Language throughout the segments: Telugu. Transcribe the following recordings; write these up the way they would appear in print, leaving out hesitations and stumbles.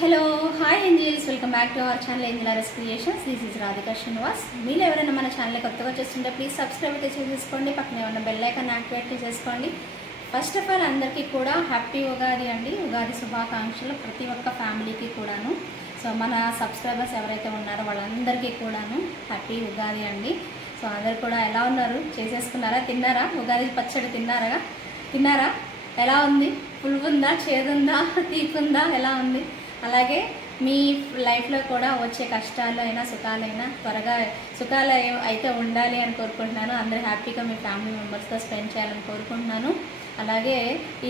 Hello hi angels, welcome back to our channel Angelaras Creations. This is Radhika Srinivas. మీరు ఎవరైనా మన ఛానల్ కొత్తగా చూస్తుంటే ప్లీజ్ సబ్స్క్రైబ్ అయితే చేసేసుకోండి. పక్కనే ఉన్న బెల్ ఐకాన్ యాక్టివేట్ చేసేసుకోండి. ఫస్ట్ ఆఫ్ ఆల్ అందరికీ కూడా హ్యాపీ ఉగాది అండి. ఉగాది శుభాకాంక్షలు ప్రతి ఒక్క ఫ్యామిలీకి కూడాను. సో మన సబ్స్క్రైబర్స్ ఎవరైతే ఉన్నారో వాళ్ళందరికీ కూడాను హ్యాపీ ఉగాది అండి. సో అందరు కూడా ఎలా ఉన్నారు? చేసేసుకున్నారా? తిన్నారా? ఉగాది పచ్చడి తిన్నారా? ఎలా ఉంది? పులుపుందా, చేదుందా, తీపుందా, ఎలా ఉంది? అలాగే మీ లైఫ్లో కూడా వచ్చే కష్టాలైనా సుఖాలైనా త్వరగా సుఖాలు అయితే ఉండాలి అని కోరుకుంటున్నాను. అందరూ హ్యాపీగా మీ ఫ్యామిలీ మెంబర్స్తో స్పెండ్ చేయాలని కోరుకుంటున్నాను. అలాగే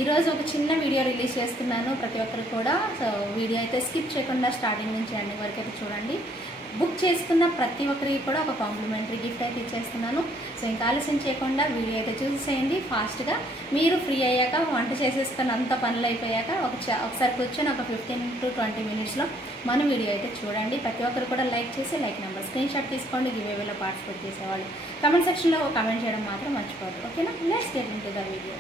ఈరోజు ఒక చిన్న వీడియో రిలీజ్ చేస్తున్నాను ప్రతి ఒక్కరు కూడా. సో వీడియో అయితే స్కిప్ చేయకుండా స్టార్టింగ్ నుంచి ఎండింగ్ వరకు అయితే చూడండి. బుక్ చేసుకున్న ప్రతి ఒక్కరికి కూడా ఒక కాంప్లిమెంటరీ గిఫ్ట్ అయితే ఇచ్చేస్తున్నాను. సో ఇంకా ఆలస్యం చేయకుండా వీడియో అయితే చూసేయండి ఫాస్ట్గా. మీరు ఫ్రీ అయ్యాక వంట చేసేసుకుని అంత పనులు అయిపోయాక ఒకసారి కూర్చొని ఒక 15 to 20 మినిట్స్లో మన వీడియో అయితే చూడండి. ప్రతి ఒక్కరు కూడా లైక్ చేసి లైక్ నెంబర్ స్క్రీన్ షాట్ తీసుకోండి. గివేవేలో పార్టిసిపేట్ చేసేవాళ్ళు కామెంట్ సెక్షన్లో కామెంట్ చేయడం మాత్రం మర్చిపోవద్దు. ఓకేనా? Let's get into the video.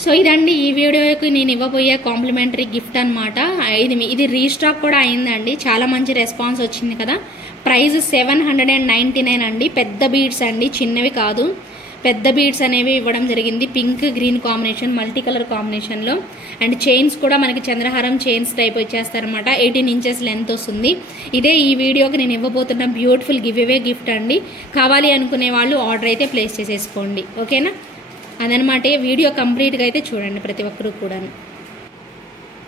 So ఇదండి ఈ వీడియోకి నేను ఇవ్వబోయే కాంప్లిమెంటరీ గిఫ్ట్ అనమాట. ఇది రీస్టాక్ కూడా అయిందండి. చాలా మంచి రెస్పాన్స్ వచ్చింది కదా. ప్రైస్ 799 అండి. పెద్ద బీడ్స్ అండి, చిన్నవి కాదు. పెద్ద బీడ్స్ అనేవి ఇవ్వడం జరిగింది. Pink green combination, multi colour కాంబినేషన్లో. అండ్ చైన్స్ కూడా మనకి చంద్రహారం చైన్స్ టైప్ వచ్చేస్తారనమాట. 18 inches లెంత్ వస్తుంది. ఇదే ఈ వీడియోకి నేను ఇవ్వబోతున్న బ్యూటిఫుల్ గివ్ గిఫ్ట్ అండి. కావాలి అనుకునే వాళ్ళు ఆర్డర్ అయితే ప్లేస్ చేసేసుకోండి. ఓకేనా? అదనమాట. వీడియో కంప్లీట్గా అయితే చూడండి ప్రతి ఒక్కరు కూడా.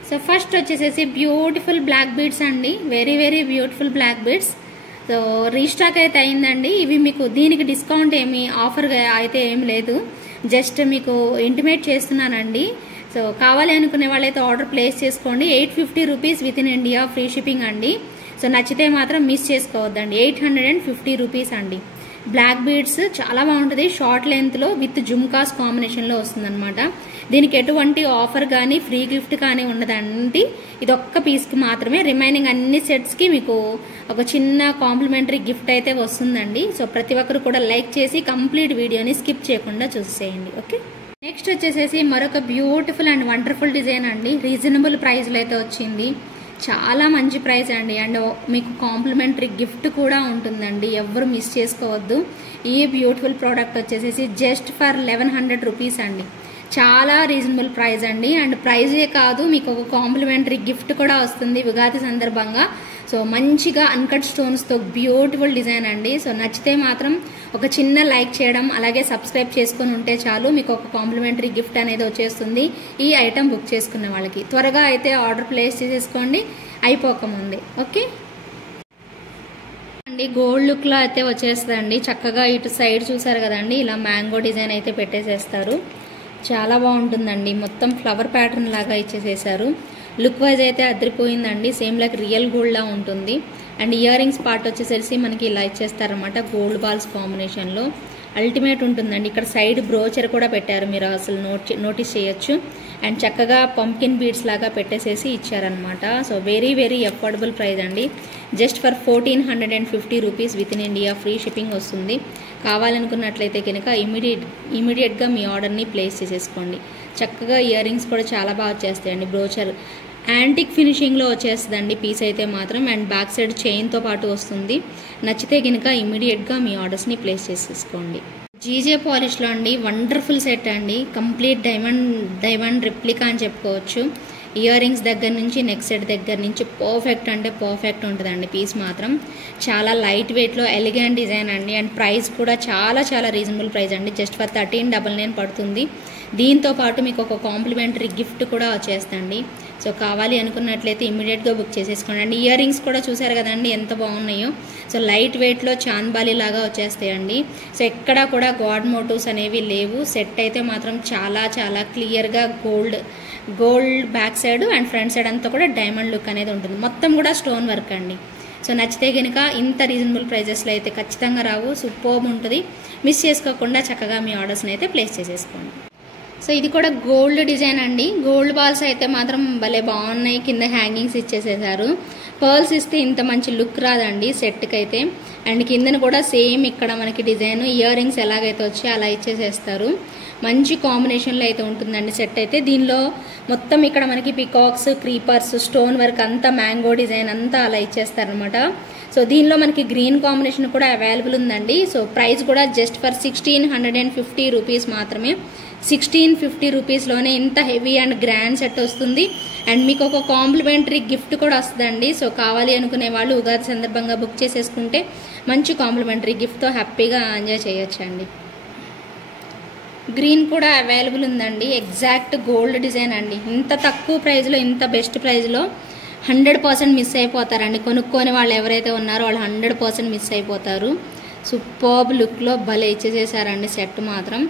సో ఫస్ట్ వచ్చేసేసి బ్యూటిఫుల్ బ్లాక్ బీడ్స్ అండి. Very very beautiful black beads. So restock అయితే అయిందండి. ఇవి మీకు దీనికి డిస్కౌంట్ ఏమి ఆఫర్ అయితే ఏం లేదు. జస్ట్ మీకు ఇంటిమేట్ చేస్తున్నానండి. సో కావాలి అనుకునే వాళ్ళైతే ఆర్డర్ ప్లేస్ చేసుకోండి. 850 rupees within India, free shipping అండి. సో నచ్చితే మాత్రం మిస్ చేసుకోవద్దండి. 850 రూపీస్ అండి. బ్లాక్ బీడ్స్ చాలా బాగుంటుంది. షార్ట్ లెంత్లో విత్ జుమ్కాస్ కాంబినేషన్లో వస్తుందన్నమాట. దీనికి ఎటువంటి ఆఫర్ కానీ ఫ్రీ గిఫ్ట్ కానీ ఉండదండి. ఇది ఒక్క పీస్కి మాత్రమే. రిమైనింగ్ అన్ని సెట్స్కి మీకు ఒక చిన్న కాంప్లిమెంటరీ గిఫ్ట్ అయితే వస్తుందండి. సో ప్రతి ఒక్కరు కూడా లైక్ చేసి కంప్లీట్ వీడియోని స్కిప్ చేయకుండా చూసేయండి. ఓకే, నెక్స్ట్ వచ్చేసేసి మరొక బ్యూటిఫుల్ అండ్ వండర్ఫుల్ డిజైన్ అండి. రీజనబుల్ ప్రైస్లో అయితే వచ్చింది. చాలా మంచి ప్రైస్ అండి. అండ్ మీకు కాంప్లిమెంటరీ గిఫ్ట్ కూడా ఉంటుందండి. ఎవరు మిస్ చేసుకోవద్దు. ఈ బ్యూటిఫుల్ ప్రోడక్ట్ వచ్చేసేసి జస్ట్ ఫర్ 1100 రూపీస్ అండి. చాలా రీజనబుల్ ప్రైస్ అండి. అండ్ ప్రైజే కాదు, మీకు ఒక కాంప్లిమెంటరీ గిఫ్ట్ కూడా వస్తుంది ఉగాది సందర్భంగా. సో మంచిగా అన్కట్ స్టోన్స్తో బ్యూటిఫుల్ డిజైన్ అండి. సో నచ్చితే మాత్రం ఒక చిన్న లైక్ చేయడం, అలాగే సబ్స్క్రైబ్ చేసుకుని ఉంటే చాలు. మీకు ఒక కాంప్లిమెంటరీ గిఫ్ట్ అనేది వచ్చేస్తుంది ఈ ఐటమ్ బుక్ చేసుకున్న వాళ్ళకి. త్వరగా అయితే ఆర్డర్ ప్లేస్ చేసేసుకోండి అయిపోకముందే. ఓకే అండి, గోల్డ్ లుక్లో అయితే వచ్చేస్తుందండి. చక్కగా ఇటు సైడ్ చూసారు కదండి, ఇలా మ్యాంగో డిజైన్ అయితే పెట్టేసేస్తారు. చాలా బాగుంటుందండి. మొత్తం ఫ్లవర్ ప్యాటర్న్ లాగా ఇచ్చేసేసారు. లుక్ వైజ్ అయితే అదిరిపోయిందండి. సేమ్ లైక్ రియల్ గోల్డ్ లా ఉంటుంది. అండ్ ఇయర్ రింగ్స్ పార్ట్ వచ్చేసరికి మనకి ఇలా ఇచ్చేస్తారనమాట. గోల్డ్ బాల్స్ కాంబినేషన్లో అల్టిమేట్ ఉంటుందండి. ఇక్కడ సైడ్ బ్రోచర్ కూడా పెట్టారు, మీరు అసలు నోటీస్ చేయొచ్చు. అండ్ చక్కగా పంకిన్ బీడ్స్ లాగా పెట్టేసేసి ఇచ్చారనమాట. So very very affordable price అండి. Just for 1450 rupees within India, free shipping వస్తుంది. కావాలనుకున్నట్లయితే కనుక ఇమీడియట్గా మీ ఆర్డర్ని ప్లేస్ చేసేసుకోండి. చక్కగా ఇయర్ రింగ్స్ కూడా చాలా బాగా వచ్చేస్తాయండి. బ్రోచర్ యాంటిక్ ఫినిషింగ్లో వచ్చేస్తుందండి పీస్ అయితే మాత్రం. అండ్ బ్యాక్ సైడ్ చైన్తో పాటు వస్తుంది. నచ్చితే కనుక ఇమీడియట్గా మీ ఆర్డర్స్ని ప్లేస్ చేసేసుకోండి. జీజే పాలిష్లో అండి వండర్ఫుల్ సెట్ అండి. కంప్లీట్ డైమండ్ రిప్లికా అని చెప్పుకోవచ్చు. ఇయర్ రింగ్స్ దగ్గర నుంచి నెక్ సెట్ దగ్గర నుంచి పర్ఫెక్ట్ అంటే పర్ఫెక్ట్ ఉంటుందండి. పీస్ మాత్రం చాలా లైట్ వెయిట్లో ఎలిగెంట్ డిజైన్ అండి. అండ్ ప్రైస్ కూడా చాలా చాలా రీజనబుల్ ప్రైస్ అండి. జస్ట్ ఫర్ 1399 పడుతుంది. దీంతో పాటు మీకు ఒక కాంప్లిమెంటరీ గిఫ్ట్ కూడా వచ్చేస్తండి. సో కావాలి అనుకున్నట్లయితే ఇమీడియట్గా బుక్ చేసేసుకోండి. అండ్ ఇయర్ రింగ్స్ కూడా చూసారు కదండి ఎంత బాగున్నాయో. సో లైట్ వెయిట్లో చాంద్బాలి లాగా వచ్చేస్తాయండి. సో ఎక్కడా కూడా గాడ్ మోటివ్స్ అనేవి లేవు. సెట్ అయితే మాత్రం చాలా చాలా క్లియర్గా gold back side and front side అంతా కూడా డైమండ్ లుక్ అనేది ఉంటుంది. మొత్తం కూడా స్టోన్ వర్క్ అండి. సో నచ్చితే కనుక ఇంత రీజనబుల్ ప్రైజెస్లో అయితే ఖచ్చితంగా రావు. సూపర్బ్ ఉంటుంది. మిస్ చేసుకోకుండా చక్కగా మీ ఆర్డర్స్ని అయితే ప్లేస్ చేసేసుకోండి. సో ఇది కూడా గోల్డ్ డిజైన్ అండి. గోల్డ్ బాల్స్ అయితే మాత్రం భలే బాగున్నాయి. కింద హ్యాంగింగ్స్ ఇచ్చేసేసారు. పర్ల్స్ ఇస్తే ఇంత మంచి లుక్ రాదండి సెట్కి అయితే. అండ్ కిందన కూడా సేమ్ ఇక్కడ మనకి డిజైన్ ఇయర్ రింగ్స్ ఎలాగైతే వచ్చాయో అలా ఇచ్చేసేస్తారు. మంచి కాంబినేషన్లో అయితే ఉంటుందండి సెట్ అయితే. దీనిలో మొత్తం ఇక్కడ మనకి పికాక్స్, క్రీపర్స్, స్టోన్ వర్క్ అంతా, మ్యాంగో డిజైన్ అంతా అలా ఇచ్చేస్తారనమాట. సో దీనిలో మనకి గ్రీన్ కాంబినేషన్ కూడా అవైలబుల్ ఉందండి. సో ప్రైస్ కూడా జస్ట్ ఫర్ 1650 రూపీస్ మాత్రమే. 1650 రూపీస్లోనే ఇంత హెవీ అండ్ గ్రాండ్ సెట్ వస్తుంది. అండ్ మీకు ఒక కాంప్లిమెంటరీ గిఫ్ట్ కూడా వస్తుందండి. సో కావాలి అనుకునే వాళ్ళు ఉగాది సందర్భంగా బుక్ చేసేసుకుంటే మంచి కాంప్లిమెంటరీ గిఫ్ట్తో హ్యాపీగా ఎంజాయ్ చేయొచ్చండి. గ్రీన్ కూడా అవైలబుల్ ఉందండి. ఎగ్జాక్ట్ గోల్డ్ డిజైన్ అండి. ఇంత తక్కువ ప్రైస్లో, ఇంత బెస్ట్ ప్రైస్లో 100% మిస్ అయిపోతారండి. కొనుక్కొని వాళ్ళు ఎవరైతే ఉన్నారో వాళ్ళు 100% మిస్ అయిపోతారు. సూపర్బ్ లుక్లో భలే ఇచ్చేసేసారండి సెట్ మాత్రం.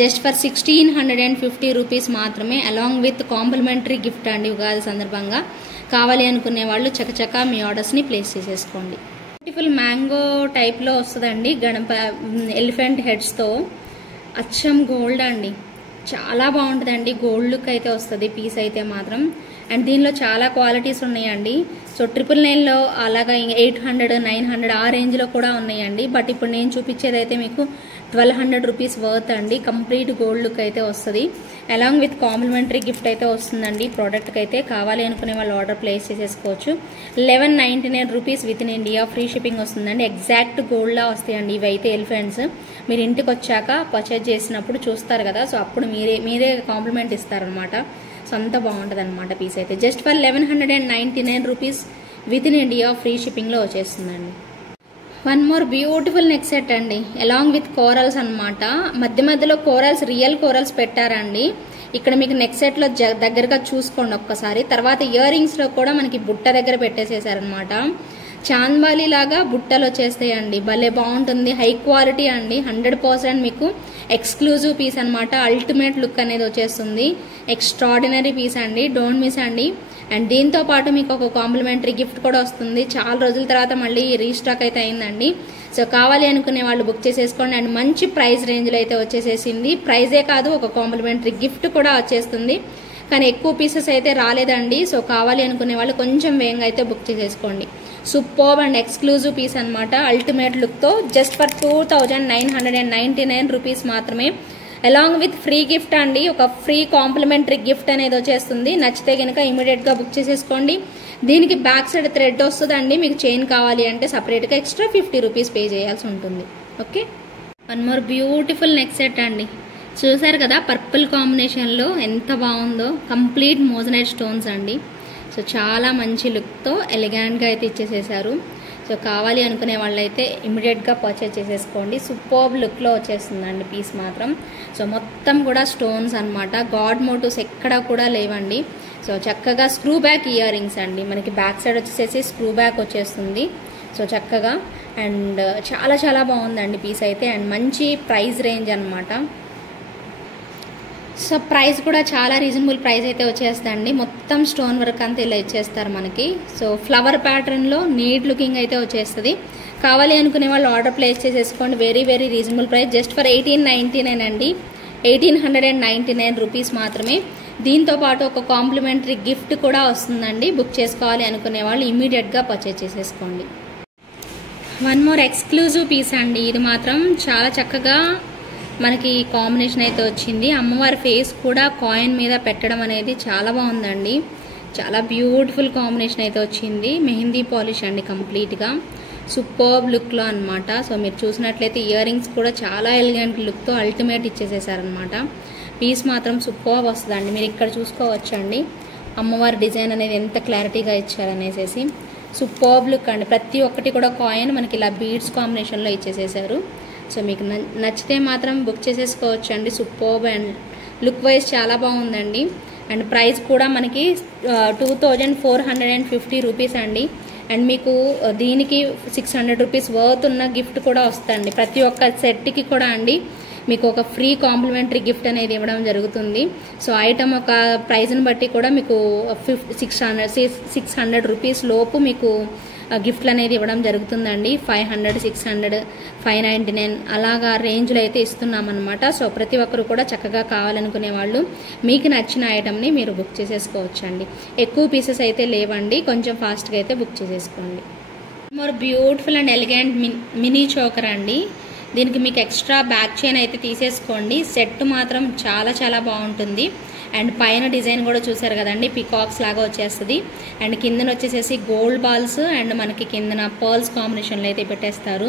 జస్ట్ ఫర్ 1650 రూపీస్ మాత్రమే, అలాంగ్ విత్ కాంప్లిమెంటరీ గిఫ్ట్ అండి ఉగాది సందర్భంగా. కావాలి అనుకునే వాళ్ళు చకచకా మీ ఆర్డర్స్ని ప్లేస్ చేసేసుకోండి. బ్యూటిఫుల్ మ్యాంగో టైప్లో వస్తుందండి. ఎలిఫెంట్ హెడ్స్తో అచ్చం గోల్డ్ అండి. చాలా బాగుంటుందండి. గోల్డ్ లుక్ అయితే వస్తుంది పీస్ అయితే మాత్రం. అండ్ దీనిలో చాలా క్వాలిటీస్ ఉన్నాయండి. సో 999లో అలాగా 800, 900 ఆ రేంజ్లో కూడా ఉన్నాయండి. బట్ ఇప్పుడు నేను చూపించేది అయితే మీకు 1200 రూపీస్ వర్త్ అండి. కంప్లీట్ గోల్డ్ లుక్ అయితే వస్తుంది. అలాంగ్ విత్ కాంప్లిమెంటరీ గిఫ్ట్ అయితే వస్తుందండి ప్రోడక్ట్కి అయితే. కావాలి అనుకునే వాళ్ళు ఆర్డర్ ప్లేస్ చేసేసుకోవచ్చు. 1199 rupees within India, free shipping వస్తుందండి. ఎగ్జాక్ట్ గోల్డ్లా వస్తాయండి ఇవి అయితే ఎలిఫెంట్స్. మీరు ఇంటికి వచ్చాక పర్చేజ్ చేసినప్పుడు చూస్తారు కదా, సో అప్పుడు మీరే కాంప్లిమెంట్ ఇస్తారనమాట. సో అంత బాగుంటుంది అనమాట పీస్ అయితే. Just for 1199 rupees within India, free షిప్పింగ్లో వచ్చేస్తుందండి. One more beautiful neck set అండి, అలాంగ్ విత్ కోరల్స్ అనమాట. మధ్య మధ్యలో కోరల్స్, రియల్ కోరల్స్ పెట్టారండి. ఇక్కడ మీకు నెక్ సెట్లో దగ్గరగా చూసుకోండి ఒక్కసారి. తర్వాత ఇయర్ రింగ్స్లో కూడా మనకి బుట్ట దగ్గర పెట్టేసేసారనమాట. చాంద్బాలి లాగా బుట్టలు వచ్చేస్తాయండి. భలే బాగుంటుంది. హై క్వాలిటీ అండి. 100% మీకు ఎక్స్క్లూజివ్ పీస్ అనమాట. అల్టిమేట్ లుక్ అనేది వచ్చేస్తుంది. ఎక్స్ట్రాడినరీ పీస్ అండి. డోంట్ మిస్ అండి. అండ్ దీంతో పాటు మీకు ఒక కాంప్లిమెంటరీ గిఫ్ట్ కూడా వస్తుంది. చాలా రోజుల తర్వాత మళ్ళీ రీస్టాక్ అయితే అయిందండి. సో కావాలి అనుకునే వాళ్ళు బుక్ చేసేసుకోండి. అండ్ మంచి ప్రైస్ రేంజ్లో అయితే వచ్చేసేసింది. ప్రైజే కాదు, ఒక కాంప్లిమెంటరీ గిఫ్ట్ కూడా వచ్చేస్తుంది. కానీ ఎక్కువ పీసెస్ అయితే రాలేదండి. సో కావాలి అనుకునే వాళ్ళు కొంచెం వేగంగా అయితే బుక్ చేసేసుకోండి. సూపర్బ్ అండ్ ఎక్స్క్లూజివ్ పీస్ అనమాట. అల్టిమేట్ లుక్తో జస్ట్ ఫర్ 2999 రూపీస్ మాత్రమే. అలాంగ్ విత్ ఫ్రీ గిఫ్ట్ అండి. ఒక ఫ్రీ కాంప్లిమెంటరీ గిఫ్ట్ అనేది వచ్చేస్తుంది. నచ్చితే కనుక ఇమీడియట్గా బుక్ చేసేసుకోండి. దీనికి బ్యాక్ సైడ్ థ్రెడ్ వస్తుందండి. మీకు చైన్ కావాలి అంటే సపరేట్గా ఎక్స్ట్రా 50 రూపీస్ పే చేయాల్సి ఉంటుంది. Okay, one more beautiful neck set అండి. చూసారు కదా పర్పుల్ కాంబినేషన్లో ఎంత బాగుందో. కంప్లీట్ మోజనైట్ స్టోన్స్ అండి. సో చాలా మంచి లుక్తో ఎలిగాంట్గా అయితే ఇచ్చేసేసారు. సో కావాలి అనుకునే వాళ్ళైతే ఇమీడియట్గా పర్చేజ్ చేసేసుకోండి. సూపర్బ్ లుక్లో వచ్చేస్తుందండి పీస్ మాత్రం. సో మొత్తం కూడా స్టోన్స్ అనమాట. గాడ్ మోటివ్స్ ఎక్కడా కూడా లేవండి. సో చక్కగా స్క్రూ బ్యాక్ ఇయర్ రింగ్స్ అండి. మనకి బ్యాక్ సైడ్ వచ్చేసేసి స్క్రూ బ్యాక్ వచ్చేస్తుంది. సో చక్కగా అండ్ చాలా చాలా బాగుందండి పీస్ అయితే. అండ్ మంచి ప్రైస్ రేంజ్ అనమాట. సో ప్రైస్ కూడా చాలా రీజనబుల్ ప్రైస్ అయితే వచ్చేస్తుందండి. మొత్తం స్టోన్ వర్క్ అంతా ఇలా ఇచ్చేస్తారు మనకి. సో ఫ్లవర్ ప్యాటర్న్లో నీట్ లుకింగ్ అయితే వచ్చేస్తుంది. కావాలి అనుకునే వాళ్ళు ఆర్డర్ ప్లేస్ చేసేసుకోండి. Very very reasonable price. Just for 1899 అండి. 1899 రూపీస్ మాత్రమే. దీంతో పాటు ఒక కాంప్లిమెంటరీ గిఫ్ట్ కూడా వస్తుందండి. బుక్ చేసుకోవాలి అనుకునే వాళ్ళు ఇమీడియట్గా పర్చేజ్ చేసేసుకోండి. వన్ మోర్ ఎక్స్క్లూజివ్ పీస్ అండి. ఇది మాత్రం చాలా చక్కగా మనకి కాంబినేషన్ అయితే వచ్చింది. అమ్మవారి ఫేస్ కూడా కాయిన్ మీద పెట్టడం అనేది చాలా బాగుందండి. చాలా బ్యూటిఫుల్ కాంబినేషన్ అయితే వచ్చింది. మెహందీ పాలిష్ అండి కంప్లీట్గా. సూపర్బ్ లుక్లో అనమాట. సో మీరు చూసినట్లయితే ఇయర్ రింగ్స్ కూడా చాలా ఎలిగెంట్ లుక్తో అల్టిమేట్ ఇచ్చేసేసారనమాట. పీస్ మాత్రం సూపర్బ్ వస్తుందండి. మీరు ఇక్కడ చూసుకోవచ్చండి అమ్మవారి డిజైన్ అనేది ఎంత క్లారిటీగా ఇచ్చారనేసి. సూపర్బ్ లుక్ అండి. ప్రతి ఒక్కటి కూడా కాయిన్ మనకి ఇలా బీడ్స్ కాంబినేషన్లో ఇచ్చేసేసారు. సో మీకు నచ్చితే మాత్రం బుక్ చేసేసుకోవచ్చు అండి. సూపర్బ్ అండ్ లుక్ వైజ్ చాలా బాగుందండి. అండ్ ప్రైస్ కూడా మనకి 2450 రూపీస్ అండి. అండ్ మీకు దీనికి 600 రూపీస్ వర్త్ ఉన్న గిఫ్ట్ కూడా వస్తుంది. ప్రతి ఒక్క సెట్కి కూడా అండి మీకు ఒక ఫ్రీ కాంప్లిమెంటరీ గిఫ్ట్ అనేది ఇవ్వడం జరుగుతుంది. సో ఐటమ్ ఒక ప్రైజ్ని బట్టి కూడా మీకు 600 రూపీస్ లోపు మీకు గిఫ్ట్లు అనేది ఇవ్వడం జరుగుతుందండి. 500, 600, 599 అలాగా రేంజ్లో అయితే ఇస్తున్నామన్నమాట. సో ప్రతి ఒక్కరు కూడా చక్కగా కావాలనుకునే వాళ్ళు మీకు నచ్చిన ఐటమ్ని మీరు బుక్ చేసేసుకోవచ్చండి. ఎక్కువ పీసెస్ అయితే లేవండి. కొంచెం ఫాస్ట్గా అయితే బుక్ చేసేసుకోండి. More beautiful and elegant mini choker అండి. దీనికి మీకు ఎక్స్ట్రా బ్యాక్ చైన్ అయితే తీసేసుకోండి. సెట్ మాత్రం చాలా చాలా బాగుంటుంది. అండ్ పైన డిజైన్ కూడా చూసారు కదండి, పికాక్స్ లాగా వచ్చేస్తుంది. అండ్ కిందన వచ్చేసేసి గోల్డ్ బాల్స్ అండ్ మనకి కిందన పర్ల్స్ కాంబినేషన్లో అయితే పెట్టేస్తారు.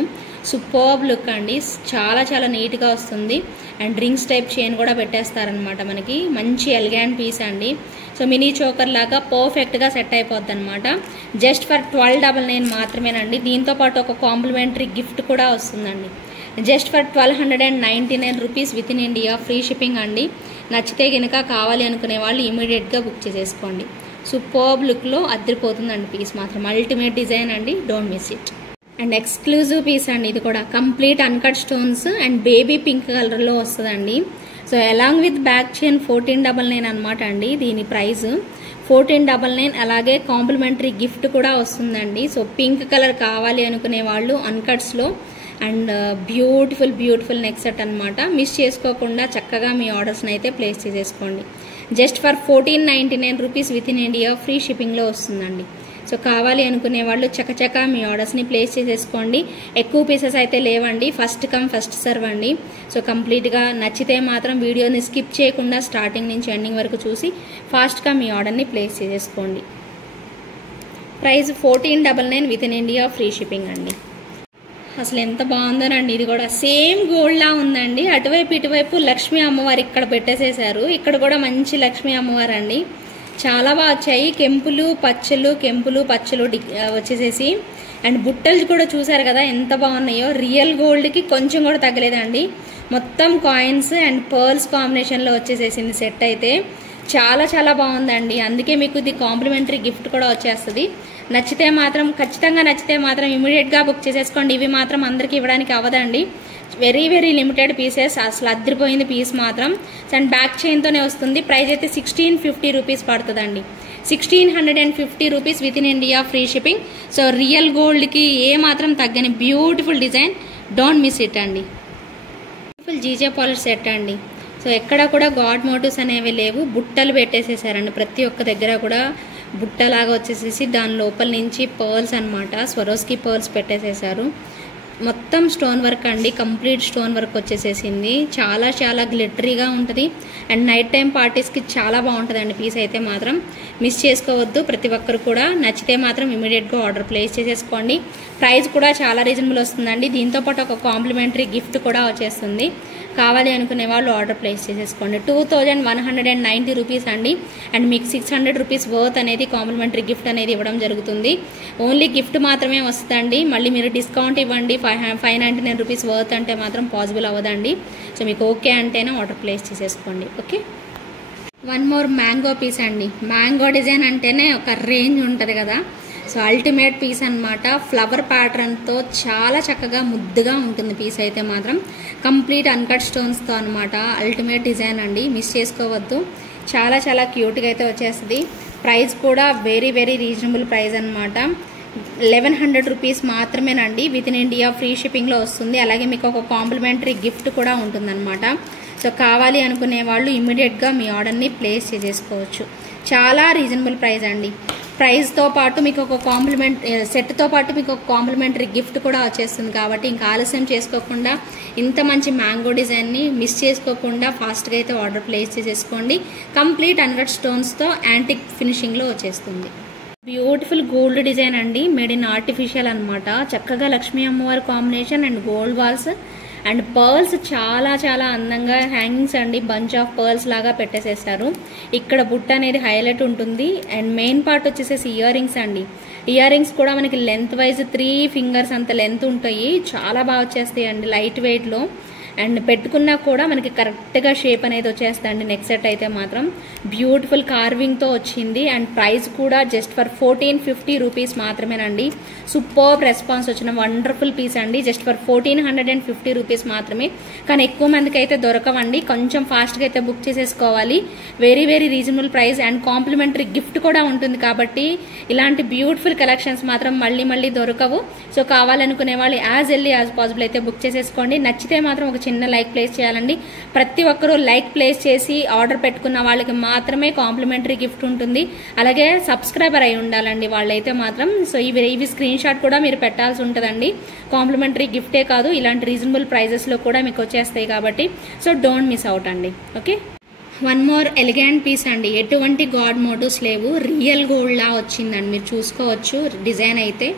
సూపర్బ్ లుక్ అండి, చాలా చాలా నీట్గా వస్తుంది. అండ్ రింగ్స్ టైప్ చైన్ కూడా పెట్టేస్తారనమాట. మనకి మంచి ఎలిగెంట్ పీస్ అండి. సో మినీ చోకర్ లాగా పర్ఫెక్ట్గా సెట్ అయిపోద్ది అనమాట. జస్ట్ ఫర్ 1299 మాత్రమేనండి. దీంతో పాటు ఒక కాంప్లిమెంటరీ గిఫ్ట్ కూడా వస్తుందండి. Just for 1299 rupees within India, free shipping అండి. నచ్చితే కనుక కావాలి అనుకునే వాళ్ళు ఇమీడియట్గా బుక్ చేసేసుకోండి. సూపర్బ్ లుక్లో అద్దరిపోతుందండి పీస్ మాత్రం. అల్టిమేట్ డిజైన్ అండి, don't miss it. And exclusive piece అండి ఇది కూడా. Complete uncut stones and baby pink కలర్లో వస్తుందండి. So along with back chain 1499 అనమాట అండి దీని ప్రైస్. 1499. అలాగే కాంప్లిమెంటరీ గిఫ్ట్ కూడా వస్తుందండి. సో పింక్ కలర్ కావాలి అనుకునే వాళ్ళు అన్కట్స్లో అండ్ బ్యూటిఫుల్ నెక్ సెట్ అనమాట. మిస్ చేసుకోకుండా చక్కగా మీ ఆర్డర్స్ని అయితే ప్లేస్ చేసేసుకోండి. Just for 1499 rupees within India, free షిప్పింగ్లో వస్తుందండి. సో కావాలి అనుకునే వాళ్ళు చకచకా మీ ఆర్డర్స్ని ప్లేస్ చేసేసుకోండి. ఎక్కువ పీసెస్ అయితే లేవండి, ఫస్ట్ కమ్ ఫస్ట్ సర్వ్ అండి. సో కంప్లీట్గా నచ్చితే మాత్రం వీడియోని స్కిప్ చేయకుండా స్టార్టింగ్ నుంచి ఎండింగ్ వరకు చూసి ఫాస్ట్గా మీ ఆర్డర్ని ప్లేస్ చేసేసుకోండి. Price 1499 with in India, free shipping అండి. అసలు ఎంత బాగుందోనండి, ఇది కూడా సేమ్ గోల్డ్ లా ఉందండి. అటువైపు ఇటువైపు లక్ష్మీ అమ్మవారు ఇక్కడ పెట్టేసేసారు. ఇక్కడ కూడా మంచి లక్ష్మీ అమ్మవారు అండి, చాలా బాగా వచ్చాయి. కెంపులు పచ్చలు వచ్చేసేసి అండ్ బుట్టలు కూడా చూసారు కదా ఎంత బాగున్నాయో. రియల్ గోల్డ్కి కొంచెం కూడా తగ్గలేదండి. మొత్తం కాయిన్స్ అండ్ పర్ల్స్ కాంబినేషన్లో వచ్చేసేసింది సెట్ అయితే. చాలా చాలా బాగుందండి. అందుకే మీకు ఇది కాంప్లిమెంటరీ గిఫ్ట్ కూడా వచ్చేస్తుంది. ఖచ్చితంగా నచ్చితే మాత్రం ఇమీడియట్గా బుక్ చేసేసుకోండి. ఇవి మాత్రం అందరికి ఇవ్వడానికి అవ్వదండి. Very limited pieces. అసలు అద్దరిపోయింది పీస్ మాత్రం. అండ్ బ్యాక్ చైన్తోనే వస్తుంది. ప్రైస్ అయితే 1650 రూపీస్ పడుతుందండి. 1650 rupees within India, free shipping. So real గోల్డ్కి ఏ మాత్రం తగ్గని beautiful design, don't miss it అండి. బ్యూటిఫుల్ జీజే పాలిష్ సెట్ అండి. సో ఎక్కడ కూడా గాడ్ మోటివ్స్ అనేవి లేవు, బుట్టలు పెట్టేసేసారండి. ప్రతి ఒక్క దగ్గర కూడా బుట్టలాగా వచ్చేసేసి దాని లోపల నుంచి పర్ల్స్ అనమాట, స్వరోస్కి పర్ల్స్ పెట్టేసేసారు. మొత్తం స్టోన్ వర్క్ అండి, కంప్లీట్ స్టోన్ వర్క్ వచ్చేసేసింది. చాలా చాలా గ్లిటరీగా ఉంటుంది. అండ్ నైట్ టైం పార్టీస్కి చాలా బాగుంటుందండి పీస్ అయితే మాత్రం. మిస్ చేసుకోవద్దు ప్రతి ఒక్కరు కూడా. నచ్చితే మాత్రం ఇమీడియట్గా ఆర్డర్ ప్లేస్ చేసేసుకోండి. ప్రైస్ కూడా చాలా రీజనబుల్ వస్తుందండి. దీంతోపాటు ఒక కాంప్లిమెంటరీ గిఫ్ట్ కూడా వచ్చేస్తుంది. కావాలి అనుకునే వాళ్ళు ఆర్డర్ ప్లేస్ చేసేసుకోండి. 2190 రూపీస్ అండి. అండ్ మీకు 600 రూపీస్ వర్త్ అనేది కాంప్లిమెంటరీ గిఫ్ట్ అనేది ఇవ్వడం జరుగుతుంది. ఓన్లీ గిఫ్ట్ మాత్రమే వస్తుందండి. మళ్ళీ మీరు డిస్కౌంట్ ఇవ్వండి 599 రూపీస్ వర్త్ అంటే మాత్రం పాసిబుల్ అవ్వదండి. సో మీకు ఓకే అంటేనే ఆర్డర్ ప్లేస్ చేసేసుకోండి. Okay, one more mango piece అండి. మ్యాంగో డిజైన్ అంటేనే ఒక రేంజ్ ఉంటుంది కదా. సో అల్టిమేట్ పీస్ అనమాట. ఫ్లవర్ ప్యాటర్న్తో చాలా చక్కగా ముద్దుగా ఉంటుంది పీస్ అయితే మాత్రం. కంప్లీట్ అన్కట్ స్టోన్స్తో అనమాట. అల్టిమేట్ డిజైన్ అండి, మిస్ చేసుకోవద్దు. చాలా చాలా క్యూట్గా అయితే వచ్చేస్తుంది. ప్రైస్ కూడా వెరీ రీజనబుల్ ప్రైస్ అనమాట. 1100 రూపీస్ మాత్రమేనండి. విత్ ఇన్ ఇండియా, ఫ్రీ షిప్పింగ్లో వస్తుంది. అలాగే మీకు ఒక కాంప్లిమెంటరీ గిఫ్ట్ కూడా ఉంటుందన్నమాట. సో కావాలి అనుకునే వాళ్ళు ఇమీడియట్గా మీ ఆర్డర్ని ప్లేస్ చేసేసుకోవచ్చు. చాలా రీజనబుల్ ప్రైస్ అండి. ప్రైస్తో పాటు మీకు ఒక సెట్తో పాటు మీకు ఒక కాంప్లిమెంటరీ గిఫ్ట్ కూడా వచ్చేస్తుంది. కాబట్టి ఇంకా ఆలస్యం చేసుకోకుండా ఇంత మంచి మ్యాంగో డిజైన్ని మిస్ చేసుకోకుండా ఫాస్ట్గా అయితే ఆర్డర్ ప్లేస్ చేసేసుకోండి. కంప్లీట్ అన్కట్ స్టోన్స్తో యాంటిక్ ఫినిషింగ్లో వచ్చేస్తుంది. బ్యూటిఫుల్ గోల్డ్ డిజైన్ అండి, మేడ్ ఇన్ ఆర్టిఫిషియల్ అనమాట. చక్కగా లక్ష్మీ అమ్మవారి combination and gold balls and pearls చాలా చాలా అందంగా హ్యాంగింగ్స్ అండి, బంచ్ ఆఫ్ పర్ల్స్ లాగా పెట్టేసేసారు. ఇక్కడ బుట్ట అనేది హైలైట్ ఉంటుంది. అండ్ మెయిన్ పార్ట్ వచ్చేసేసి ఇయర్ రింగ్స్ అండి. ఇయర్ రింగ్స్ కూడా మనకి లెంత్ వైజ్ 3 ఫింగర్స్ అంత లెంత్ ఉంటాయి. చాలా బాగా వచ్చేస్తాయి అండి, లైట్ వెయిట్లో. అండ్ పెట్టుకున్నా కూడా మనకి కరెక్ట్గా షేప్ అనేది వచ్చేస్తుంది నెక్ సెట్ అయితే మాత్రం. బ్యూటిఫుల్ కార్వింగ్తో వచ్చింది. అండ్ ప్రైస్ కూడా జస్ట్ ఫర్ 1450 రూపీస్ మాత్రమేనండి. సూపర్బ్ రెస్పాన్స్ వచ్చిన వండర్ఫుల్ పీస్ అండి. జస్ట్ ఫర్ 1450 రూపీస్ మాత్రమే. కానీ ఎక్కువ మందికి అయితే దొరకవండి, కొంచెం ఫాస్ట్గా అయితే బుక్ చేసేసుకోవాలి. Very reasonable price and complementary gift కూడా ఉంటుంది. కాబట్టి ఇలాంటి బ్యూటిఫుల్ కలెక్షన్స్ మాత్రం మళ్ళీ దొరకవు. సో కావాలనుకునే వాళ్ళు యాజ్ ఎర్లీ యాజ్ పాసిబుల్ అయితే బుక్ చేసేసుకోండి. నచ్చితే మాత్రం ఒక చిన్న లైక్ ప్లేస్ చేయాలండి. ప్రతి ఒక్కరూ లైక్ ప్లేస్ చేసి ఆర్డర్ పెట్టుకున్న వాళ్ళకి మాత్రమే కాంప్లిమెంటరీ గిఫ్ట్ ఉంటుంది. అలాగే సబ్స్క్రైబర్ అయి ఉండాలండి వాళ్ళైతే మాత్రం. సో ఇవి స్క్రీన్ షాట్ కూడా మీరు పెట్టాల్సి ఉంటుందండి. కాంప్లిమెంటరీ గిఫ్టే కాదు, ఇలాంటి రీజనబుల్ ప్రైజెస్లో కూడా మీకు వచ్చేస్తాయి కాబట్టి సో డోంట్ మిస్ అవుట్ అండి. Okay, one more elegant piece అండి. ఎటువంటి గాడ్ మోటివ్స్ లేవు, రియల్ గోల్డ్ లా వచ్చిందండి. మీరు చూసుకోవచ్చు డిజైన్ అయితే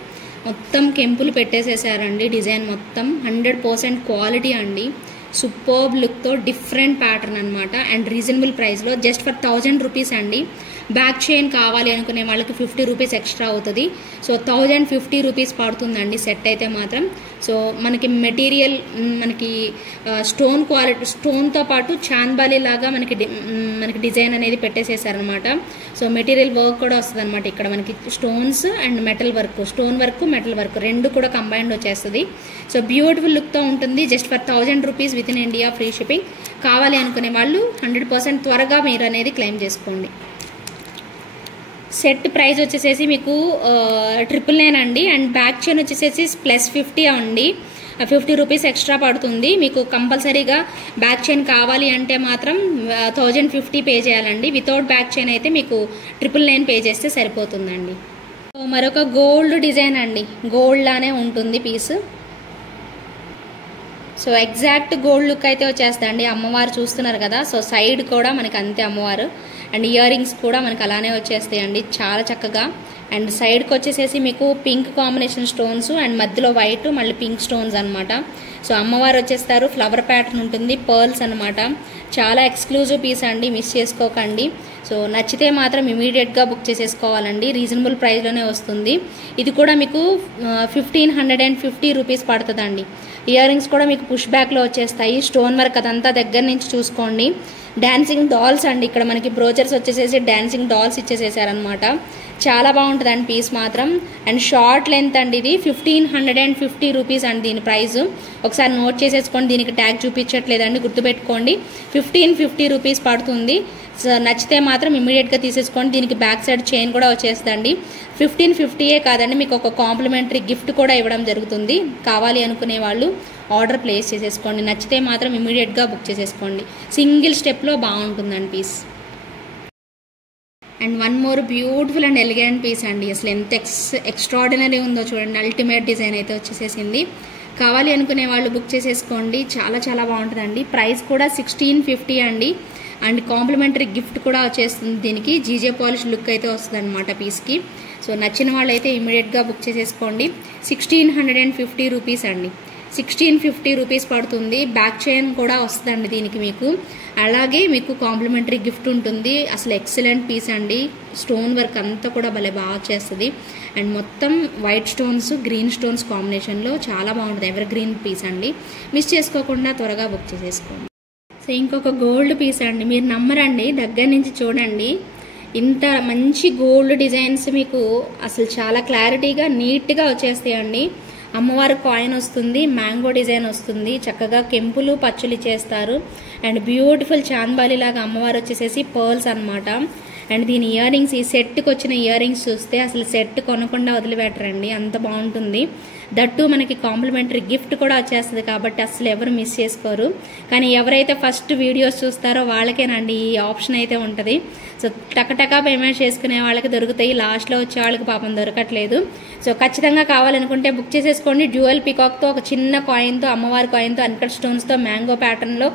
మొత్తం కెంపులు పెట్టేసేసారండి. డిజైన్ మొత్తం 100% క్వాలిటీ అండి. సూపర్బ్ లుక్తో డిఫరెంట్ ప్యాటర్న్ అనమాట. అండ్ రీజనబుల్ ప్రైస్లో జస్ట్ ఫర్ 1000 రూపీస్ అండి. బ్యాక్ చైన్ కావాలి అనుకునే వాళ్ళకి 50 రూపీస్ ఎక్స్ట్రా అవుతుంది. సో 1050 రూపీస్ పడుతుందండి సెట్ అయితే మాత్రం. సో మనకి మెటీరియల్ మనకి స్టోన్ క్వాలిటీ, స్టోన్తో పాటు చాంద్బాలి లాగా మనకి డిజైన్ అనేది పెట్టేసేసారనమాట. సో మెటీరియల్ వర్క్ కూడా వస్తుంది అనమాట. ఇక్కడ మనకి stones and metal work, stone work metal work రెండు కూడా కంబైన్డ్ వచ్చేస్తుంది. సో బ్యూటిఫుల్ లుక్తో ఉంటుంది. Just for 1000 rupees within India, free shipping. కావాలి అనుకునే వాళ్ళు 100% త్వరగా మీరు అనేది క్లెయిమ్ చేసుకోండి. సెట్ ప్రైస్ వచ్చేసేసి మీకు 999 అండి. అండ్ బ్యాక్ చైన్ వచ్చేసేసి +50 అండి. 50 రూపీస్ ఎక్స్ట్రా పడుతుంది. మీకు కంపల్సరీగా బ్యాక్ చైన్ కావాలి అంటే మాత్రం 1050 పే చేయాలండి. వితౌట్ బ్యాక్ చైన్ అయితే మీకు 999 పే చేస్తే సరిపోతుందండి. మరొక గోల్డ్ డిజైన్ అండి. గోల్డ్ లానే ఉంటుంది piece. So exact gold look అయితే వచ్చేస్తుందండి. అమ్మవారు చూస్తున్నారు కదా, సో సైడ్ కూడా మనకి అంతే అమ్మవారు. అండ్ ఇయర్ రింగ్స్ కూడా మనకి అలానే వచ్చేస్తాయండి చాలా చక్కగా. అండ్ సైడ్కి వచ్చేసేసి మీకు పింక్ కాంబినేషన్ స్టోన్స్ అండ్ మధ్యలో వైట్ మళ్ళీ పింక్ స్టోన్స్ అనమాట. సో అమ్మవారు వచ్చేస్తారు, ఫ్లవర్ ప్యాటర్న్ ఉంటుంది, పర్ల్స్ అనమాట. చాలా ఎక్స్క్లూజివ్ పీస్ అండి, మిస్ చేసుకోకండి. సో నచ్చితే మాత్రం ఇమీడియట్గా బుక్ చేసేసుకోవాలండి. రీజనబుల్ ప్రైస్లోనే వస్తుంది. ఇది కూడా మీకు 1550 రూపీస్ పడుతుందండి. ఇయర్ రింగ్స్ కూడా మీకు పుష్ బ్యాక్లో వచ్చేస్తాయి. స్టోన్ వర్క్ అదంతా దగ్గర నుంచి చూసుకోండి. డాన్సింగ్ డాల్స్ అండి. ఇక్కడ మనకి బ్రోచర్స్ వచ్చేసేసి డాన్సింగ్ డాల్స్ ఇచ్చేసేసారనమాట. చాలా బాగుంటుందండి పీస్ మాత్రం. అండ్ షార్ట్ లెంత్ అండి. ఇది 1550 రూపీస్ అండి దీని ప్రైస్. ఒకసారి నోట్ చేసేసుకోండి. దీనికి ట్యాగ్ చూపించట్లేదండి, గుర్తుపెట్టుకోండి. 1550 రూపీస్ పడుతుంది. సో నచ్చితే మాత్రం ఇమీడియట్గా తీసేసుకోండి. దీనికి బ్యాక్ సైడ్ చైన్ కూడా వచ్చేస్తుందండి. 1550 కాదండి, మీకు ఒక కాంప్లిమెంటరీ గిఫ్ట్ కూడా ఇవ్వడం జరుగుతుంది. కావాలి అనుకునే వాళ్ళు ఆర్డర్ ప్లేస్ చేసేసుకోండి. నచ్చితే మాత్రం ఇమీడియట్గా బుక్ చేసేసుకోండి. సింగిల్ స్టెప్లో బాగుంటుందండి piece. And one more beautiful and elegant piece అండి. అసలు ఎంత ఎక్స్ట్రాడినరీ ఉందో చూడండి. అల్టిమేట్ డిజైన్ అయితే వచ్చేసేసింది. కావాలి అనుకునే వాళ్ళు బుక్ చేసేసుకోండి. చాలా చాలా బాగుంటుందండి. ప్రైస్ కూడా 1650 అండి. అండ్ కాంప్లిమెంటరీ గిఫ్ట్ కూడా వచ్చేస్తుంది. దీనికి జీజే పాలిష్ లుక్ అయితే వస్తుంది అనమాట పీస్కి. సో నచ్చిన వాళ్ళు అయితే ఇమీడియట్గా బుక్ చేసేసుకోండి. 1650 రూపీస్ అండి. 1650 రూపీస్ పడుతుంది. బ్యాక్ చైన్ కూడా వస్తుందండి దీనికి మీకు. అలాగే మీకు కాంప్లిమెంటరీ గిఫ్ట్ ఉంటుంది. అసలు ఎక్సలెంట్ పీస్ అండి. స్టోన్ వర్క్ అంతా కూడా భలే బాగా వచ్చేస్తుంది. అండ్ మొత్తం వైట్ స్టోన్స్ గ్రీన్ స్టోన్స్ కాంబినేషన్లో చాలా బాగుంటుంది. ఎవర్ గ్రీన్ పీస్ అండి. మిస్ చేసుకోకుండా త్వరగా బుక్ చేసేసుకోండి. సో ఇంకొక గోల్డ్ పీస్ అండి. మీరు నమ్మరండి, దగ్గర నుంచి చూడండి. ఇంత మంచి గోల్డ్ డిజైన్స్ మీకు అసలు చాలా క్లారిటీగా నీట్గా వచ్చేస్తాయండి. అమ్మవారి కాయిన్ వస్తుంది, మ్యాంగో డిజైన్ వస్తుంది, చక్కగా కెంపులు పచ్చులు ఇచ్చేస్తారు. అండ్ బ్యూటిఫుల్ చాంద్బాలి లాగా అమ్మవారు వచ్చేసేసి పర్ల్స్ అనమాట. అండ్ దీని ఇయర్ రింగ్స్, ఈ సెట్కి వచ్చిన ఇయర్ రింగ్స్ చూస్తే అసలు సెట్ కొనకుండా వదిలిపెట్టరండి, అంత బాగుంటుంది. దట్టు మనకి కాంప్లిమెంటరీ గిఫ్ట్ కూడా వచ్చేస్తుంది కాబట్టి అసలు ఎవరు మిస్ చేసుకోరు. కానీ ఎవరైతే ఫస్ట్ వీడియోస్ చూస్తారో వాళ్ళకేనండి ఈ ఆప్షన్ అయితే ఉంటుంది. సో టకటకా పేమెంట్ చేసుకునే వాళ్ళకి దొరుకుతాయి, లాస్ట్లో వచ్చే వాళ్ళకి పాపం దొరకట్లేదు. సో ఖచ్చితంగా కావాలనుకుంటే బుక్ చేసేసుకోండి. డ్యూయల్ పికాక్తో ఒక చిన్న కాయిన్తో, అమ్మవారి కాయిన్తో, అన్కట్ స్టోన్స్తో, మ్యాంగో ప్యాటర్న్లో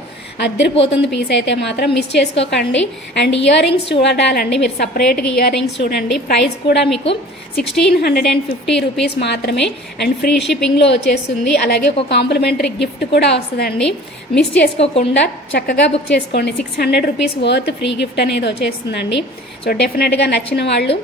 అద్దరిపోతుంది పీస్ అయితే మాత్రం. మిస్ చేసుకోకండి. అండ్ ఇయర్ రింగ్స్ చూడాలండి మీరు, సపరేట్గా ఇయర్ రింగ్స్ చూడండి. ప్రైస్ కూడా మీకు 1650 రూపీస్ మాత్రమే. అండ్ ఫ్రీ షిప్పింగ్లో వచ్చేస్తుంది. అలాగే ఒక కాంప్లిమెంటరీ గిఫ్ట్ కూడా వస్తుందండి. మిస్ చేసుకోకుండా చక్కగా బుక్ చేసుకోండి. 600 రూపీస్ వర్త్ ఫ్రీ గిఫ్ట్ అనేది వచ్చేస్తుందండి. సో డెఫినెట్గా నచ్చిన వాళ్ళు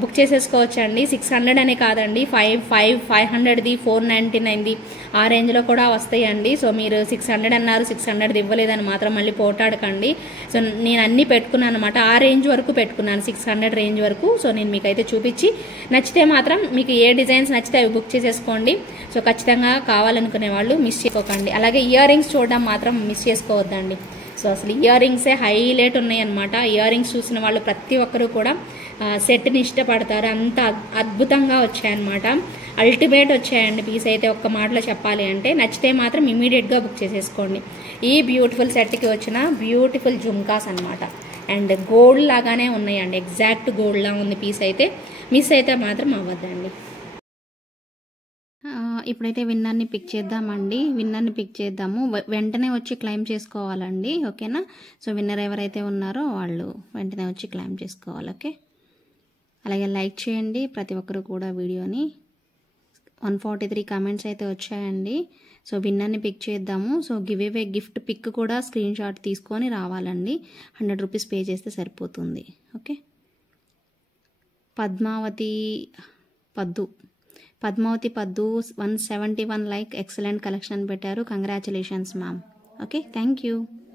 బుక్ చేసేసుకోవచ్చు అండి. 600 అనే కాదండి, 500ది 499ది ఆ రేంజ్లో కూడా వస్తాయండి. సో మీరు 600 అన్నారు, 600ది ఇవ్వలేదని మాత్రం మళ్ళీ పోటాడకండి. సో నేను అన్నీ పెట్టుకున్నాను అనమాట, ఆ రేంజ్ వరకు పెట్టుకున్నాను, 600 రేంజ్ వరకు. సో నేను మీకు అయితే చూపించి నచ్చితే మాత్రం మీకు ఏ డిజైన్స్ నచ్చితే అవి బుక్ చేసేసుకోండి. సో ఖచ్చితంగా కావాలనుకునే వాళ్ళు మిస్ చేసుకోకండి. అలాగే ఇయర్ రింగ్స్ చూడడం మాత్రం మిస్ చేసుకోవద్దండి. సో అసలు ఇయర్ రింగ్సే హైలైట్ ఉన్నాయన్నమాట. ఇయర్ రింగ్స్ చూసిన వాళ్ళు ప్రతి ఒక్కరూ కూడా సెట్ని ఇష్టపడతారు. అంత అద్భుతంగా వచ్చాయన్నమాట. అల్టిమేట్ వచ్చాయండి పీస్ అయితే ఒక్క మాటలో చెప్పాలి అంటే. నచ్చితే మాత్రం ఇమీడియట్గా బుక్ చేసేసుకోండి. ఈ బ్యూటిఫుల్ సెట్కి వచ్చిన బ్యూటిఫుల్ జుమ్కాస్ అనమాట. అండ్ గోల్డ్ లాగానే ఉన్నాయండి, ఎగ్జాక్ట్ గోల్డ్ లా ఉంది పీస్ అయితే. మిస్ అయితే మాత్రం అవ్వద్దండి. ఇప్పుడైతే విన్నర్ని పిక్ చేద్దామండి. విన్నర్ని పిక్ చేద్దాము. వెంటనే వచ్చి క్లెయిమ్ చేసుకోవాలండి, ఓకేనా? సో విన్నర్ ఎవరైతే ఉన్నారో వాళ్ళు వెంటనే వచ్చి క్లెయిమ్ చేసుకోవాలి, ఓకే? అలాగే లైక్ చేయండి ప్రతి ఒక్కరు కూడా వీడియోని. 143 కామెంట్స్ అయితే వచ్చాయండి. సో విన్నర్ని పిక్ చేద్దాము. So give away gift pick కూడా స్క్రీన్ షాట్ తీసుకొని రావాలండి. 100 రూపీస్ పే చేస్తే సరిపోతుంది, ఓకే? పద్మావతి పద్దు 171 లైక్, ఎక్సలెంట్ కలెక్షన్ పెట్టారు. Congratulations ma'am. Okay, thank you.